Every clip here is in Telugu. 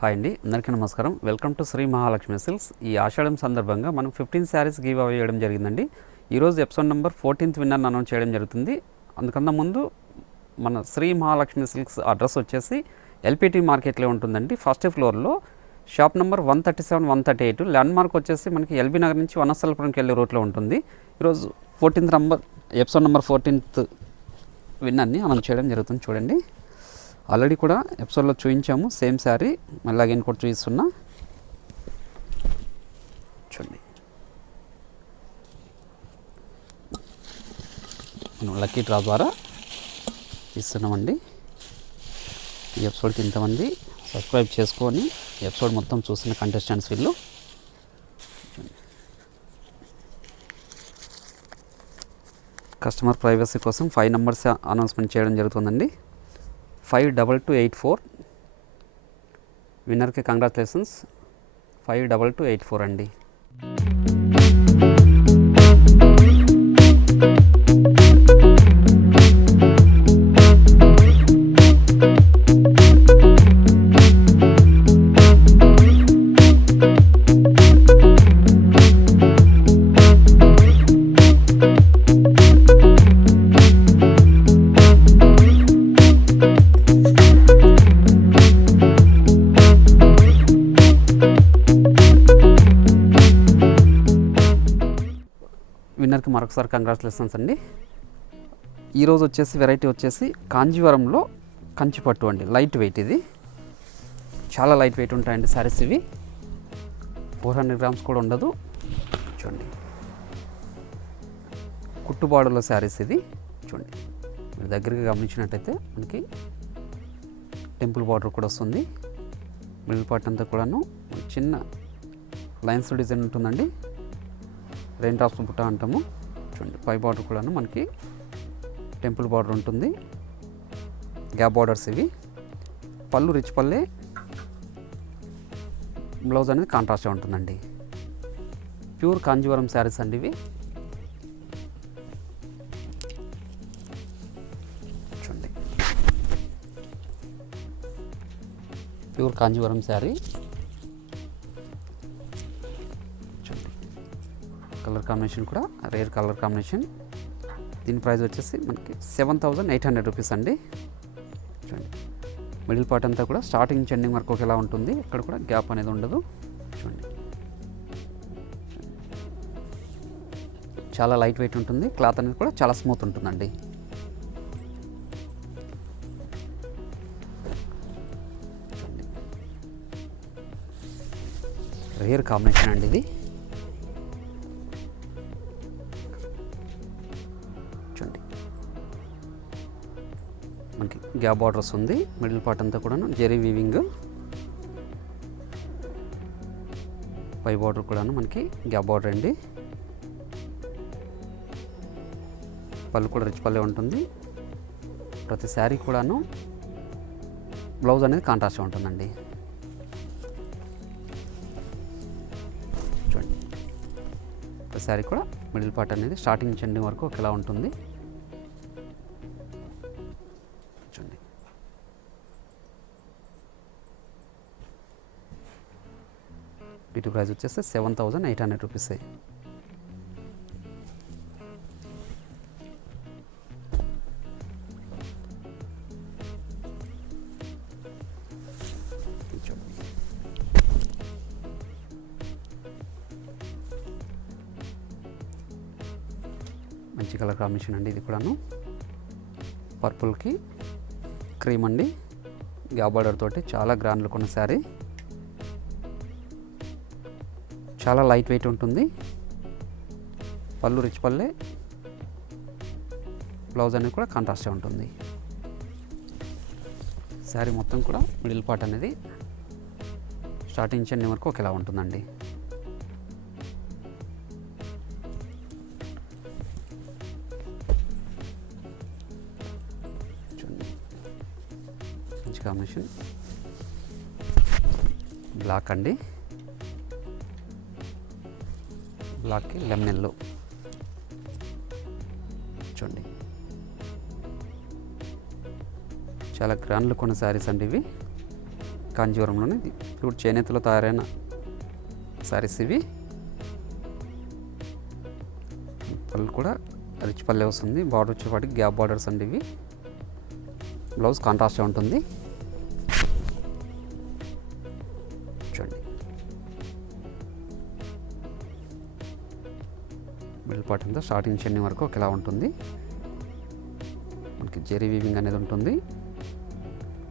హాయ్ అండి, అందరికీ నమస్కారం. Welcome to Shri Mahalakshmi silks. ఈ ఆషాఢం సందర్భంగా మనం 15 శారీస్ గివ్ అవే చేయడం జరిగిందండి. ఈరోజు episode number 14th winner announce చేయడం జరుగుతుంది. అందుకన్నా ముందు మన శ్రీ మహాలక్ష్మి సిల్క్స్ అడ్రస్ వచ్చేసి ఎల్పిటి మార్కెట్లో ఉంటుందండి. ఫస్ట్ ఫ్లోర్లో షాప్ నెంబర్ 137, 138. ల్యాండ్ మార్క్ వచ్చేసి మనకి ఎల్బీ నగర్ నుంచి వనస్థలపురంకి వెళ్ళే రూట్లో ఉంటుంది. ఈరోజు 14th number episode number 14th విన్నర్ని అనౌన్స్ చేయడం జరుగుతుంది. చూడండి, ఆల్రెడీ కూడా ఎపిసోడ్లో చూపించాము సేమ్ శారీ, మళ్ళీ అగైన్ కూడా చూపిస్తున్నా. చూడండి, మనం లక్కీ డ్రా ద్వారా ఇస్తున్నామండి. ఈ ఎపిసోడ్కి ఇంతమంది సబ్స్క్రైబ్ చేసుకొని ఎపిసోడ్ మొత్తం చూసిన కంటెస్టెంట్స్ వీళ్ళు. కస్టమర్ ప్రైవసీ కోసం 5 నెంబర్స్ అనౌన్స్మెంట్ చేయడం జరుగుతుందండి. 52284. విన్నర్కి కంగ్రాచులేషన్స్. 52284 అండి. విన్నర్కి మరొకసారి కంగ్రాచులేషన్స్ అండి. ఈరోజు వచ్చేసి వెరైటీ వచ్చేసి కాంజీవరంలో కంచిపట్టు అండి. లైట్ వెయిట్, ఇది చాలా లైట్ వెయిట్ ఉంటాయండి శారీస్. ఇవి 400 గ్రామ్స్ కూడా ఉండదు. చూడండి, కుట్టు బార్డర్లో శారీస్ ఇది. చూడండి, మీరు దగ్గరగా గమనించినట్టయితే మనకి టెంపుల్ బార్డర్ కూడా వస్తుంది. మిడిల్ పార్ట్ అంతా కూడాను చిన్న లైన్స్ డిజైన్ ఉంటుందండి. రెయిన్ డ్రాప్స్ బుట్ట అంటాము. చూడండి, పై బార్డర్ కూడాను మనకి టెంపుల్ బార్డర్ ఉంటుంది. గ్యాప్ బార్డర్స్ ఇవి. పళ్ళు రిచ్ పల్లె, బ్లౌజ్ అనేది కాంట్రాస్ట్గా ఉంటుందండి. ప్యూర్ కాంజీవరం శారీస్ అండి ఇవి. చూడండి, pure Kanjeevaram sari. Colour combination కూడా రేర్ కలర్ కాంబినేషన్. దీని ప్రైస్ వచ్చేసి మనకి 7800 రూపీస్ అండి. చూడండి, మిడిల్ పార్ట్ అంతా కూడా స్టార్టింగ్ నుంచి ఎండింగ్ వరకు ఒకేలా ఉంటుంది. ఇక్కడ కూడా గ్యాప్ అనేది ఉండదు. చూడండి, చాలా లైట్ వెయిట్ ఉంటుంది. క్లాత్ అనేది కూడా చాలా స్మూత్ ఉంటుందండి. రేర్ కాంబినేషన్ అండి ఇది. చూడండి, మనకి గ్యాప్ బార్డర్స్ ఉంది. మిడిల్ పార్ట్ అంతా కూడాను జెరీ వీవింగ్. పై బార్డర్ కూడాను మనకి గ్యాప్ బార్డర్ అండి. పళ్ళు కూడా రిచ్ పల్లె ఉంటుంది. ప్రతి శారీ కూడాను బ్లౌజ్ అనేది కాంట్రాస్ట్గా ఉంటుందండి. చూడండి, ప్రతి శారీ కూడా మిడిల్ పార్ట్ అనేది స్టార్టింగ్ నుంచి ఎండింగ్ వరకు ఒకేలా ఉంటుంది. చూడండి, వీటి ప్రైస్ వచ్చేసి 7800 రూపీస్. మంచి కలర్ కాంబినేషన్ అండి ఇది కూడాను. పర్పుల్కి క్రీమ్ అండి. గ్యాప్ బార్డర్ తోటి చాలా గ్రాండ్ లుక్ ఉన్న శారీ. చాలా లైట్ వెయిట్ ఉంటుంది. పళ్ళు రిచ్ పల్లె, బ్లౌజ్ అనేది కూడా కాంట్రాస్ట్గా ఉంటుంది. శారీ మొత్తం కూడా మిడిల్ పార్ట్ అనేది స్టార్టింగ్ నుంచి ఎండింగ్ వరకు ఒకేలా ఉంటుందండి. మంచి కాంబినేషన్. బ్లాక్ అండి. బ్లాక్కి లెమన్ ఎల్లో. చూడండి, చాలా గ్రాండ్ లుక్ ఉన్న శారీస్ అండి ఇవి. కాంజీవరంలోనే ఇప్పుడు చేనేతలో తయారైన శారీస్ ఇవి. పళ్ళు కూడా రిచ్ పల్లె వస్తుంది. బార్డర్ వచ్చేవాటికి గ్యాప్ బార్డర్స్ అండి ఇవి. బ్లౌజ్ కాంట్రాస్ట్గా ఉంటుంది. చూడండి మిడిల్ పార్ట్ అంతా స్టార్టింగ్ చెన్ని వరకు ఒకేలా ఉంటుంది. మనకి జెరీ వీవింగ్ అనేది ఉంటుంది.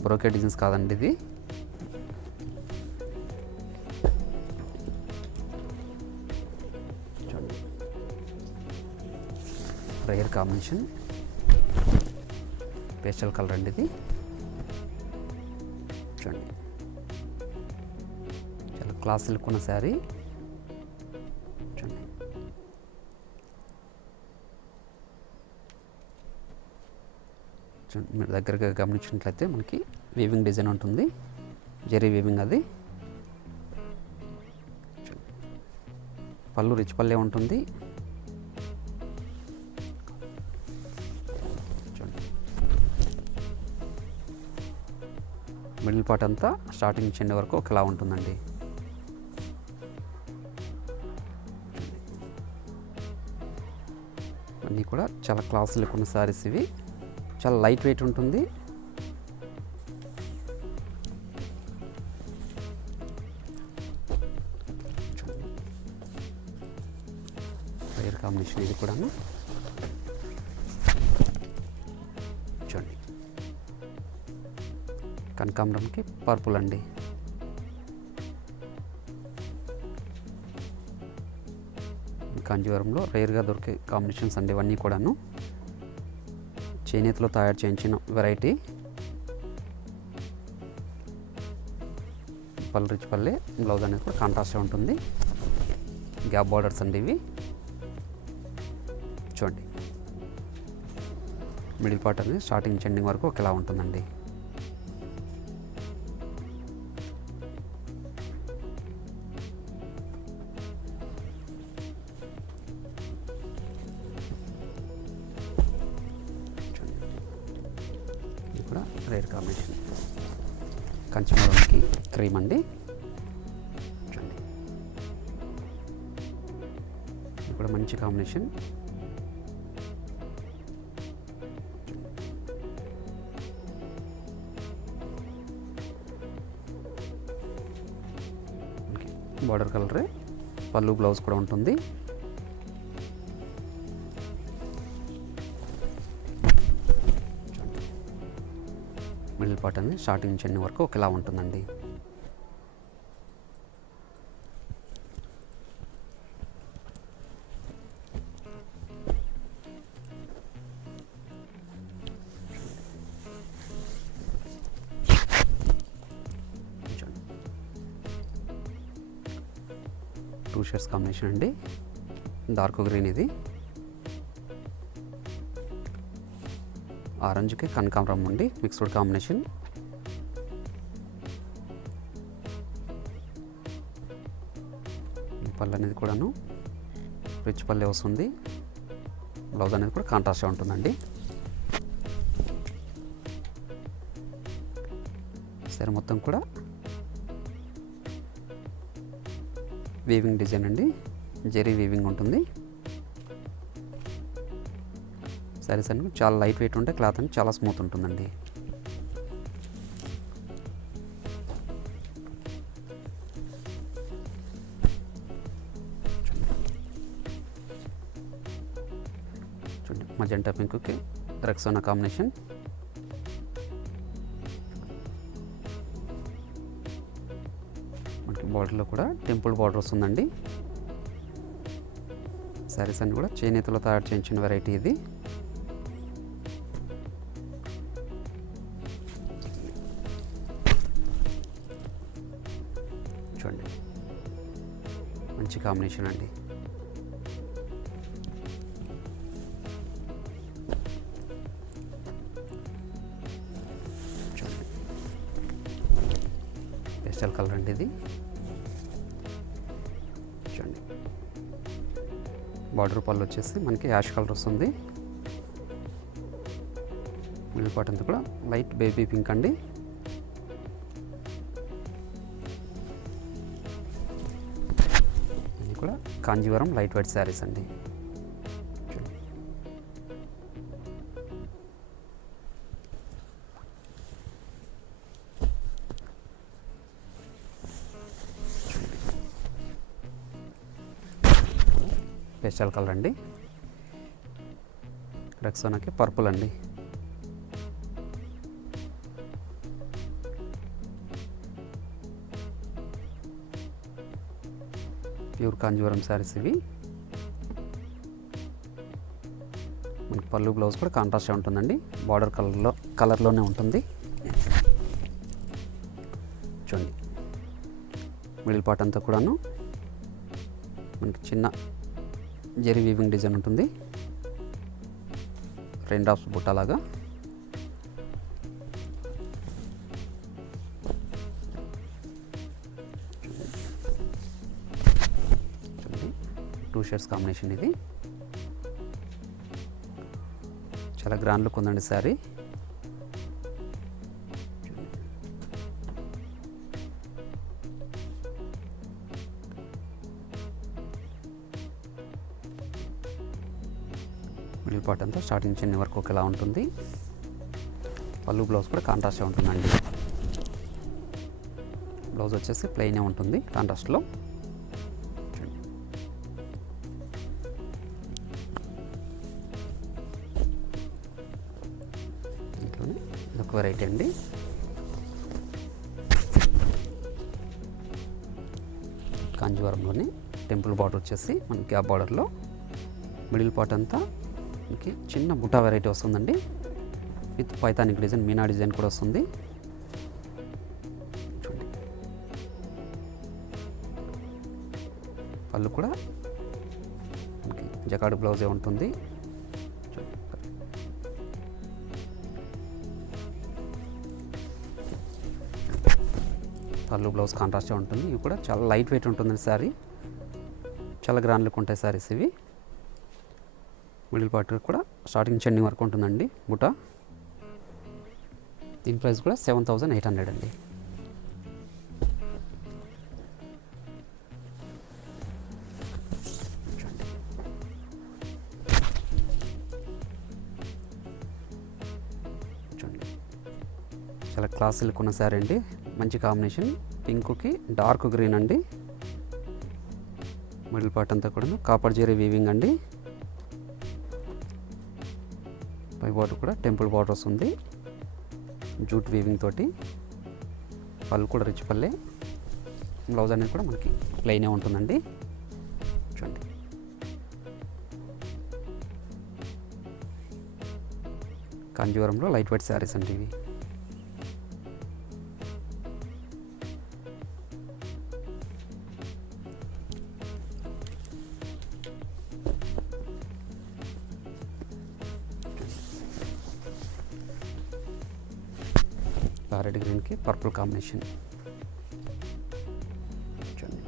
బ్రోకెట్ డిజైన్స్ కాదండి ఇది. చూడండి రేర్ కాంబినేషన్ పేస్టల్ కలర్ అండి ఇది. చూడండి చాలా క్లాస్ లుక్ ఉన్న శారీ. చూడండి మీరు దగ్గరగా గమనించినట్లయితే మనకి వీవింగ్ డిజైన్ ఉంటుంది. జెరీ వీవింగ్ అది. పళ్ళు రిచ్ పల్లె ఉంటుంది. మిడిల్ పార్ట్ అంతా స్టార్టింగ్ చెండు వరకు ఒకలా ఉంటుందండి. అన్నీ కూడా చాలా క్లాస్ లుక్ ఉన్న శారీస్ ఇవి. చాలా లైట్ వెయిట్ ఉంటుంది. రేర్ కాంబినేషన్ ఇది కూడా. చూడండి కనకాంబరంకి పర్పుల్ అండి. కాంజీవరంలో రేర్గా దొరికే కాంబినేషన్స్ అండి ఇవన్నీ కూడాను. చేనేతలో తయారు చేయించిన వెరైటీ. పళ్ళు రిచ్ పల్లె, బ్లౌజ్ అనేది కూడా కాంట్రాస్ట్గా ఉంటుంది. గ్యాప్ బార్డర్స్ అండి ఇవి. చూడండి మిడిల్ పార్ట్ అనేది స్టార్టింగ్ చెండింగ్ వరకు ఒకేలా ఉంటుందండి. ఇది కూడా రేర్ కాంబినేషన్ కంచిమరంకి క్రీమ్ అండి. చూడండి ఇది కూడా మంచి కాంబినేషన్. బార్డర్ కలరే, పళ్ళు బ్లౌజ్ కూడా ఉంటుంది. మిడిల్ పార్ట్ అనేది స్టార్టింగ్ చెన్ని వరకు ఒకేలా ఉంటుందండి. టూ షేడ్స్ కాంబినేషన్ అండి. డార్క్ గ్రీన్ ఇది, ఆరెంజ్కి కనకాంబరం అండి, మిక్స్డ్ కాంబినేషన్. ఈ పళ్ళు అనేది కూడాను రిచ్ పల్లె వస్తుంది. బ్లౌజ్ అనేది కూడా కాంట్రాస్ట్గా ఉంటుందండి. సరే మొత్తం కూడా వీవింగ్ డిజైన్ అండి. జెరీ వీవింగ్ ఉంటుంది. శారీస్ అన్ని చాలా లైట్ వెయిట్ ఉంటాయి. క్లాత్ అని చాలా స్మూత్ ఉంటుందండి. చూడండి మజెంటా పింక్కి రెక్సోనా కాంబినేషన్. మనకి బార్డర్లో కూడా టెంపుల్ బార్డర్ వస్తుందండి. శారీస్ అన్ని కూడా చేనేతలో తయారు చేయించిన వెరైటీ ఇది. చూడండి మంచి కాంబినేషన్ అండి. చూడండి పేస్టల్ కలర్ అండి ఇది. చూడండి బార్డర్ పళ్ళు వచ్చేసి మనకి యాష్ కలర్ వస్తుంది. మిడిల్ పార్ట్ అంతా కూడా లైట్ బేబీ పింక్ అండి. కూడా కాంజీవరం లైట్ వెయిట్ శారీస్ అండి. పేస్టల్ కలర్ అండి, రెక్సోనాకి పర్పుల్ అండి. ప్యూర్ కాంజీవరం శారీస్ ఇవి. మనకి పళ్ళు బ్లౌజ్ కూడా కాంట్రాస్ట్ ఉంటుందండి, బార్డర్ కలర్లోనే ఉంటుంది. చూడండి మిడిల్ పార్ట్ అంతా కూడాను మనకి చిన్న జెరీ వీవింగ్ డిజైన్ ఉంటుంది, రెండు డ్రాప్స్ బుట్టలాగా. టూ షేడ్స్ కాంబినేషన్ ఇది. చాలా గ్రాండ్ లుక్ ఉందండి శారీ. మిడిల్ పార్ట్ అంతా స్టార్టింగ్ చిన్న వరకు ఒకేలా ఉంటుంది. పళ్ళు బ్లౌజ్ కూడా కాంట్రాస్టే ఉంటుందండి. బ్లౌజ్ వచ్చేసి ప్లెయినే ఉంటుంది కాంట్రాస్ట్లో. ఇదొక వెరైటీ అండి. కాంజీవరంలోని టెంపుల్ బార్డర్ వచ్చేసి మనకి ఆ బార్డర్లో మిడిల్ పార్ట్ అంతా మనకి చిన్న బుటా వెరైటీ వస్తుందండి, విత్ పైతానిక్ డిజైన్, మీనా డిజైన్ కూడా వస్తుంది. చూడండి పళ్ళు కూడా మనకి జకాడ్ బ్లౌజే ఉంటుంది. పళ్ళు బ్లౌజ్ కాంట్రాస్టే ఉంటుంది. ఇవి కూడా చాలా లైట్ వెయిట్ ఉంటుంది శారీ, చాలా గ్రాండ్ లుక్ ఉంటాయి శారీస్ ఇవి. మిడిల్ పార్ట్ కూడా స్టార్టింగ్ చెండింగ్ వరకు ఉంటుందండి బుట్ట. దీని ప్రైస్ కూడా 7,800 అండి. చూడండి చాలా క్లాస్ లుక్ ఉన్న శారీ అండి, మంచి కాంబినేషన్. పింక్కి డార్క్ గ్రీన్ అండి. మిడిల్ పార్ట్ అంతా కూడా కాపర్ జెరీ వీవింగ్ అండి. పై బార్డర్ కూడా టెంపుల్ బార్డర్ వస్తుంది జూట్ వీవింగ్ తోటి. పళ్ళు కూడా రిచ్ పల్లె. బ్లౌజ్ అనేది కూడా మనకి ప్లెయినే ఉంటుందండి. చూడండి కాంజీవరంలో లైట్ వెయిట్ శారీస్ అండి ఇవి. రెడ్ గ్రీన్కి పర్పుల్ కాంబినేషన్. చూడండి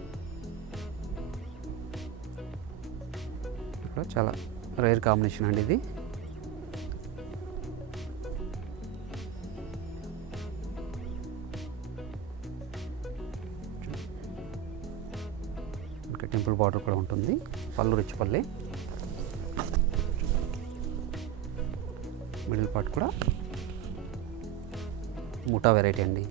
ఇక్కడ చాలా రేర్ కాంబినేషన్ అండి ఇది. ఇంకా టెంపుల్ బార్డర్ కూడా ఉంటుంది, పళ్ళు రిచ్ పల్లె. మిడిల్ పార్ట్ కూడా ముఠా వెరైటీ అండి.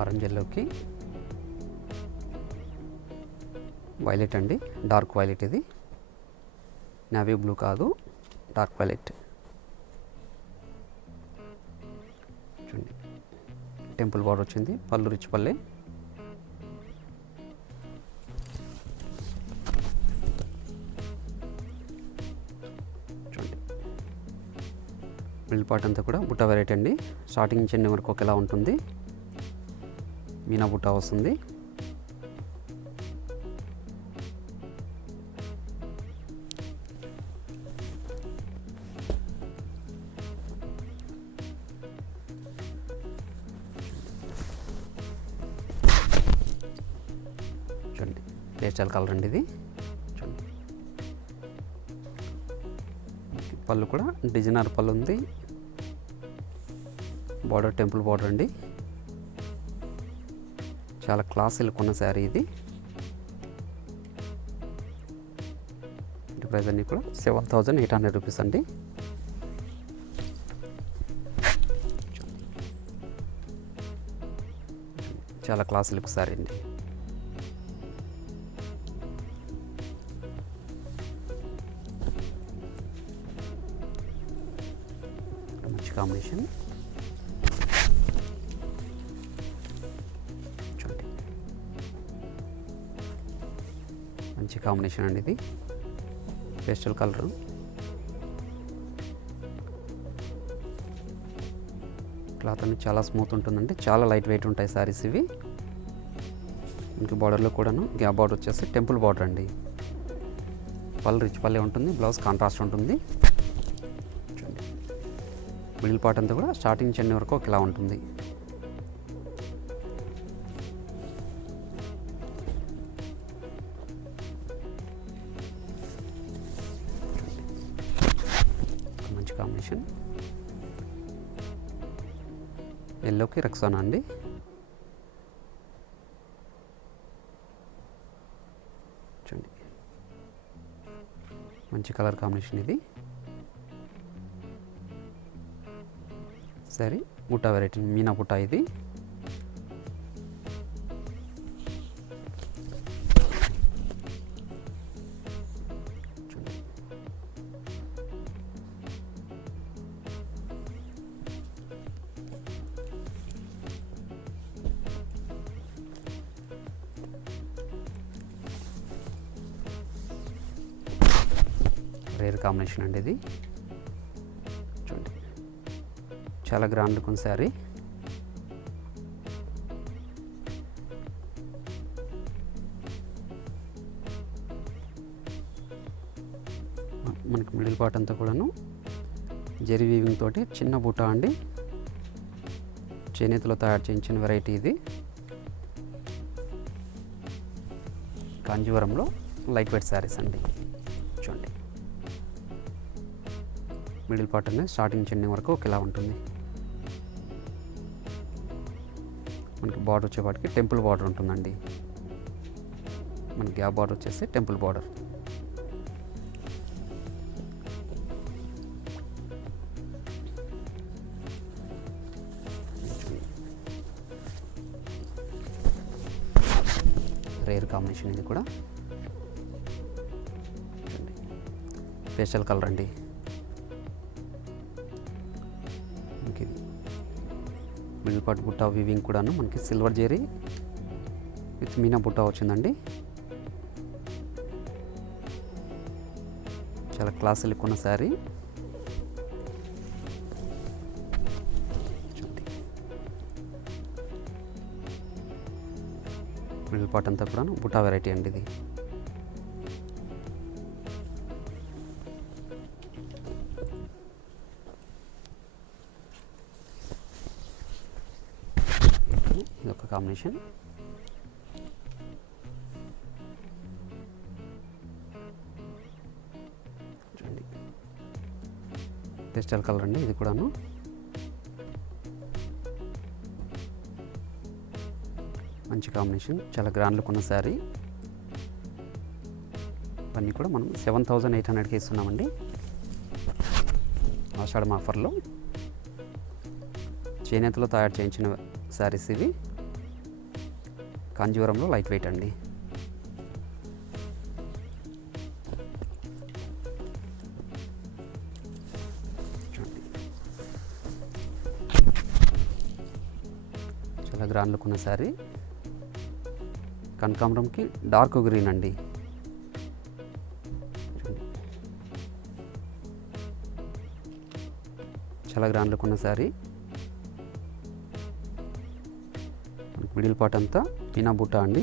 ఆరెంజ్ ఎల్లోకి వైలెట్ అండి, డార్క్ వైలెట్. ఇది నేవీ బ్లూ కాదు, డార్క్ వైలెట్. చూడండి టెంపుల్ బార్డర్ వచ్చింది, పళ్ళు రిచ్ పల్లె. చూడండి మిడిల్ పార్ట్ అంతా కూడా బుట్ట వెరైటీ అండి. స్టార్టింగ్ చిన్న వరకు ఒకేలా ఉంటుంది, మీనా బుట్ట వస్తుంది. పేస్టల్ కలర్ అండి ఇది. చూడండి పళ్ళు కూడా డిజైనర్ పళ్ళు ఉంది. బార్డర్ టెంపుల్ బార్డర్ అండి. చాలా క్లాస్ లుక్ ఉన్న శారీ ఇది. ప్రైస్ అన్నీ కూడా 7,800 రూపీస్ అండి. చాలా క్లాస్ లుక్ శారీ అండి. మంచి కాంబినేషన్. చూడండి మంచి కాంబినేషన్ అండి ఇది. Pastel colour. క్లాత్ అనేది చాలా స్మూత్ ఉంటుందండి. చాలా లైట్ వెయిట్ ఉంటాయి శారీస్ ఇవి. ఇంక బార్డర్లో కూడాను గ్యాప్ బార్డర్ వచ్చేసి టెంపుల్ బార్డర్ అండి. పళ్ళు రిచ్ పల్లె ఉంటుంది. బ్లౌజ్ కాంట్రాస్ట్ ఉంటుంది. చూడండి మిడిల్ పార్ట్ అంతా కూడా స్టార్టింగ్ చెన్ని వరకు ఒకలా ఉంటుంది. మంచి కాంబినేషన్. ఎల్లోకి రక్సానా అండి. చూడండి మంచి కలర్ కాంబినేషన్ ఇది. సరే బుట్ట వెరైటీ మీనా బుట్ట ఇది. రేర్ కాంబినేషన్ అండి ఇది. చూడండి చాలా గ్రాండ్ లుక్ ఉంది శారీ. మనకి మిడిల్ పార్ట్ అంతా కూడాను జెరీ వీవింగ్ తోటి చిన్న బూటా అండి. చేనేతలో తయారు చేయించిన వెరైటీ ఇది. కాంజీవరంలో లైట్ వెయిట్ శారీస్ అండి. చూడండి మిడిల్ పార్ట్ అనేది స్టార్టింగ్ చెన్ని వరకు ఒకేలా ఉంటుంది. మనకి బార్డర్ వచ్చేపాటికి టెంపుల్ బార్డర్ ఉంటుందండి. మనకి గ్యాప్ బార్డర్ వచ్చేసి టెంపుల్ బార్డర్. రేర్ కాంబినేషన్ ఇది కూడా. పేస్టల్ కలర్ అండి. మనకి మిడిల్ పార్ట్ బుట్ట వీవింగ్ కూడాను మనకి సిల్వర్ జెరీ విత్ మీనా బుట్ట వచ్చిందండి. చాలా క్లాస్ లుక్ ఉన్న శారీ. మిడిల్ పార్ట్ అంతా కూడాను బుట్ట వెరైటీ అండి ఇది. ఇదొక కాంబినేషన్. చూడండి పేస్టల్ కలర్ అండి ఇది కూడాను. మంచి కాంబినేషన్. చాలా గ్రాండ్ లుక్ ఉన్న శారీ. ఇవన్నీ కూడా మనం 7,800కి ఇస్తున్నామండి ఆషాఢం ఆఫర్లో. చేనేతలో తయారు చేయించిన శారీస్ ఇవి. కాంజీవరంలో లైట్ వెయిట్ అండి. చాలా గ్రాండ్ లుక్ ఉన్న శారీ. కనకాంబరంకి డార్క్ గ్రీన్ అండి. చాలా గ్రాండ్ లుక్ ఉన్న శారీ. మిడిల్ పార్ట్ అంతా మీనా బుట్ట అండి.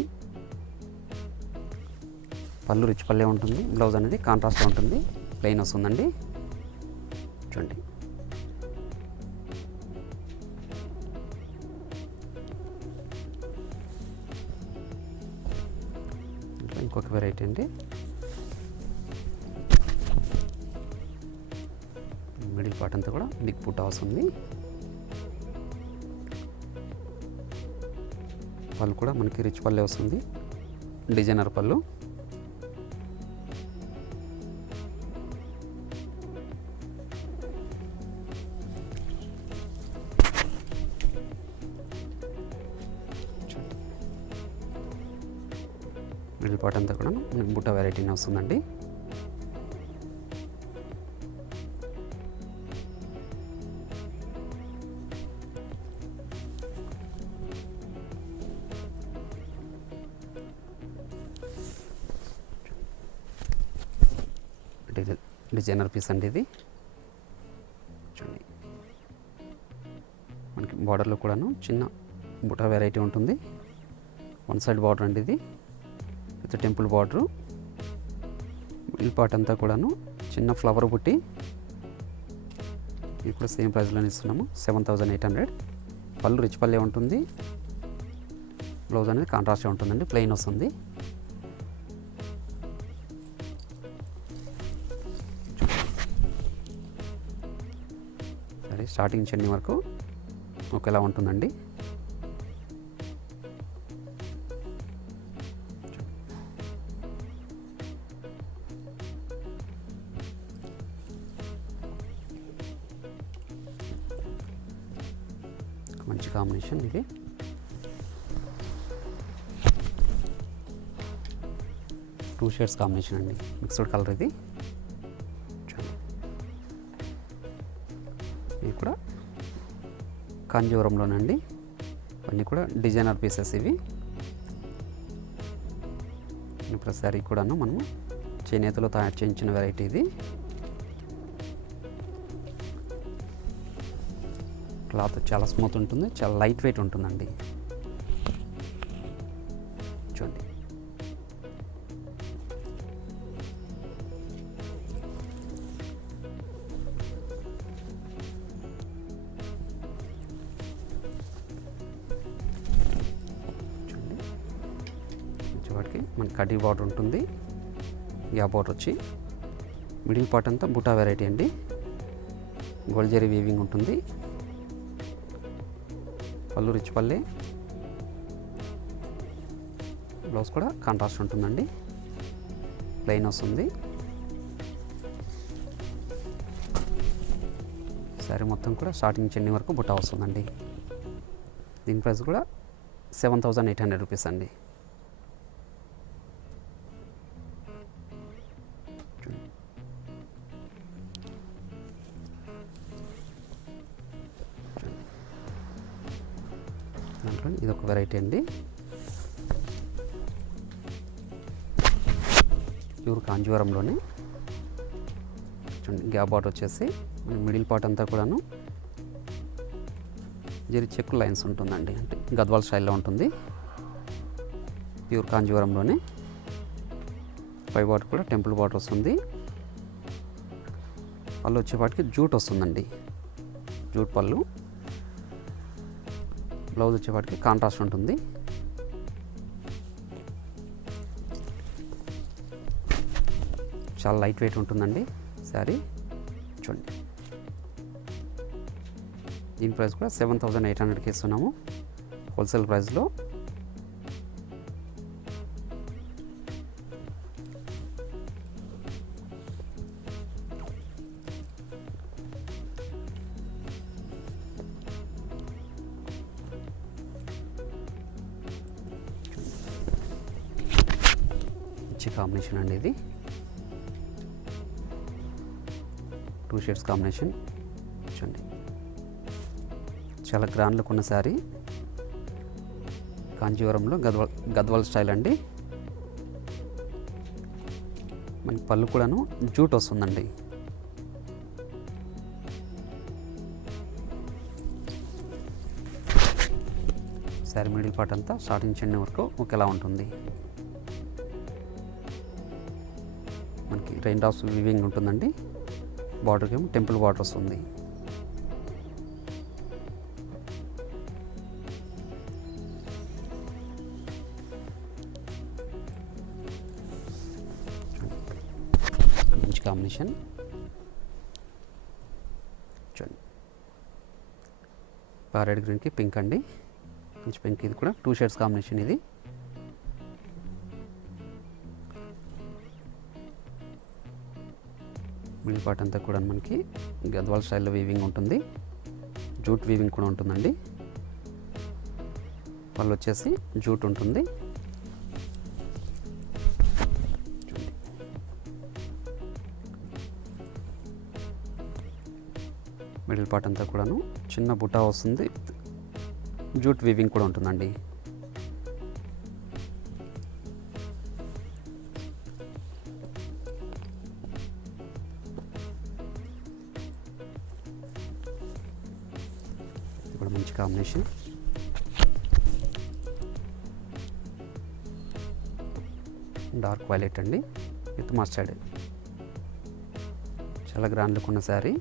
పళ్ళు రిచ్ పల్లె ఉంటుంది. బ్లౌజ్ అనేది కాంట్రాస్ట్ ఉంటుంది. ప్లెయిన్ వస్తుందండి. చూడండి ఇంకొక వెరైటీ అండి. మిడిల్ పార్ట్ అంతా కూడా బిగ్ బుటా వస్తుంది. పళ్ళు కూడా మనకి రిచ్ పల్లె వస్తుంది, డిజైనర్ పళ్ళు. మిడిల్ పార్ట్ అంతా కూడా మనకి బుట్ట వెరైటీనే వస్తుందండి. డిజైనర్ పీస్ అండి ఇది. చూడండి, మనకి బార్డర్లో కూడాను చిన్న బుటా వెరైటీ ఉంటుంది. వన్ సైడ్ బార్డర్ అండి ఇది, with temple border. Middle part అంతా కూడాను చిన్న ఫ్లవర్ బుట్టి. ఇది కూడా సేమ్ ప్రైస్లోనే ఇస్తున్నాము, 7800. పళ్ళు రిచ్ పల్లె ఉంటుంది. బ్లౌజ్ అనేది కాంట్రాస్ట్ ఉంటుందండి, ప్లెయిన్ వస్తుంది. సరే, స్టార్టింగ్ చెన్ని వరకు ఒకేలా ఉంటుందండి. మంచి కాంబినేషన్ ఇది. టూ షేడ్స్ కాంబినేషన్ అండి, మిక్స్డ్ కలర్ ఇది. ఇవి కూడా కాంజీవరంలోనండి. అన్నీ కూడా డిజైనర్ పీసెస్ ఇవి. ఇప్పుడు శారీ కూడాను మనము చేనేతలో తయారు చేయించిన వెరైటీ ఇది. క్లాత్ చాలా స్మూత్ ఉంటుంది, చాలా లైట్ వెయిట్ ఉంటుందండి. చూడండి, వాటికి మన కడ్డీ బార్డర్ ఉంటుంది. గ్యాప్ బార్డర్ వచ్చి మిడిల్ పార్ట్ అంతా బుటా వెరైటీ అండి. గోల్డ్ జరీ వీవింగ్ ఉంటుంది. పళ్ళు రిచ్ పల్లె. బ్లౌజ్ కూడా కాంట్రాస్ట్ ఉంటుందండి, ప్లెయిన్ వస్తుంది. శారీ మొత్తం కూడా స్టార్టింగ్ చెన్ని వరకు బుట్ట వస్తుందండి. దీని ప్రైస్ కూడా 7800 రూపీస్ అండి. దాంట్లో ఇది ఒక వెరైటీ అండి, ప్యూర్ కాంజీవరంలోనే. చూడండి, గ్యాప్ బార్డర్ వచ్చేసి మిడిల్ పార్ట్ అంతా కూడాను జరి చెక్ లైన్స్ ఉంటుందండి, అంటే గద్వాల్ స్టైల్లో ఉంటుంది. ప్యూర్ కాంజీవరంలోనే. పై బార్డర్ కూడా టెంపుల్ బార్డర్ వస్తుంది. పళ్ళు వచ్చేపాటికి జూట్ వస్తుందండి, జూట్ పళ్ళు. బ్లౌజ్ వచ్చేపాటికి కాంట్రాస్ట్ ఉంటుంది. చాలా లైట్ వెయిట్ ఉంటుందండి శారీ. చూడండి, దీని ప్రైస్ కూడా 7800కి ఇస్తున్నాము హోల్సేల్ ప్రైస్లో. మంచి కాంబినేషన్ అండి ఇది, టూ షేడ్స్ కాంబినేషన్. చూడండి, చాలా గ్రాండ్ లుక్ ఉన్న శారీ. కాంజీవరంలో గద్వాల్ స్టైల్ అండి. మనకి పళ్ళు కూడాను జూట్ వస్తుందండి. శారీ మిడిల్ పార్ట్ అంతా స్టార్టింగ్ చెండు వరకు ఒకేలా ఉంటుంది. మనకి రెయిన్ డ్రాప్స్ వీవింగ్ ఉంటుందండి. బార్డర్కి ఏమో టెంపుల్ బార్డర్ వస్తుంది. కాంబినేషన్. చూడండి, ప్యారెట్ గ్రీన్కి పింక్ అండి, మంచి పింక్. ఇది కూడా 2 షేడ్స్ కాంబినేషన్. ఇది మిడిల్ పార్ట్ అంతా కూడా మనకి గద్వాల్ స్టైల్లో వీవింగ్ ఉంటుంది, జూట్ వీవింగ్ కూడా ఉంటుందండి. పళ్ళు వచ్చేసి జూట్ ఉంటుంది. మిడిల్ పార్ట్ అంతా కూడాను చిన్న బుటా వస్తుంది, జూట్ వీవింగ్ కూడా ఉంటుందండి. ఇది కూడా మంచి కాంబినేషన్. డార్క్ వైలెట్ అండి విత్ మస్టర్డ్. చాలా గ్రాండ్ లుక్ ఉన్న శారీ.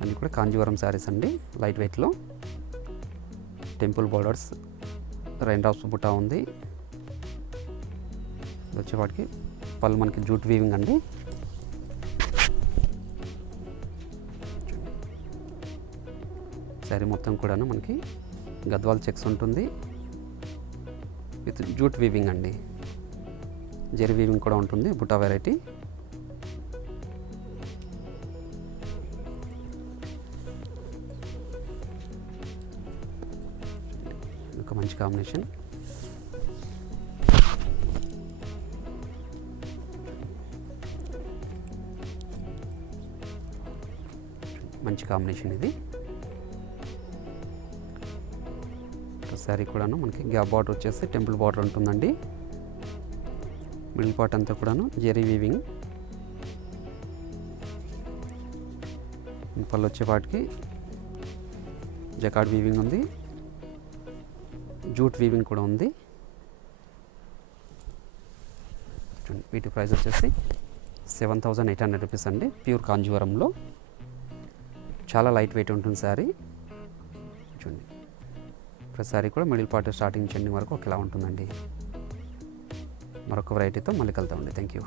అన్నీ కూడా కాంజీవరం శారీస్ అండి, లైట్ వెయిట్లో. టెంపుల్ బోర్డర్స్, రైన్ డ్రాప్స్ బుటా ఉంది. వచ్చేవాటికి పళ్ళు మనకి జూట్ వీవింగ్ అండి. శారీ మొత్తం కూడాను మనకి గద్వాల్ చెక్స్ ఉంటుంది విత్ జూట్ వీవింగ్ అండి. జెరీ వీవింగ్ కూడా ఉంటుంది, బుటా వెరైటీ. ఒక మంచి కాంబినేషన్. మంచి కాంబినేషన్ ఇది. శారీ కూడాను మనకి గ్యాప్ బార్డర్ వచ్చేసి టెంపుల్ బార్డర్ ఉంటుందండి. మిడిల్ పార్ట్ అంతా కూడాను జెరీ వీవింగ్. పళ్ళు వచ్చేపాటికి జకార్డ్ వీవింగ్ ఉంది, జూట్ వీవింగ్ కూడా ఉంది. వీటి ప్రైస్ వచ్చేసి 7,800 రూపీస్ అండి, ప్యూర్ కాంజీవరంలో. చాలా లైట్ వెయిట్ ఉంటుంది శారీ. చూడండి, ప్రతి శారీ కూడా మిడిల్ పార్ట్ స్టార్టింగ్ నుంచి ఎండింగ్ వరకు ఒకేలా ఉంటుందండి. మరొక వెరైటీతో మళ్ళీ కలుద్దామండి. Thank you.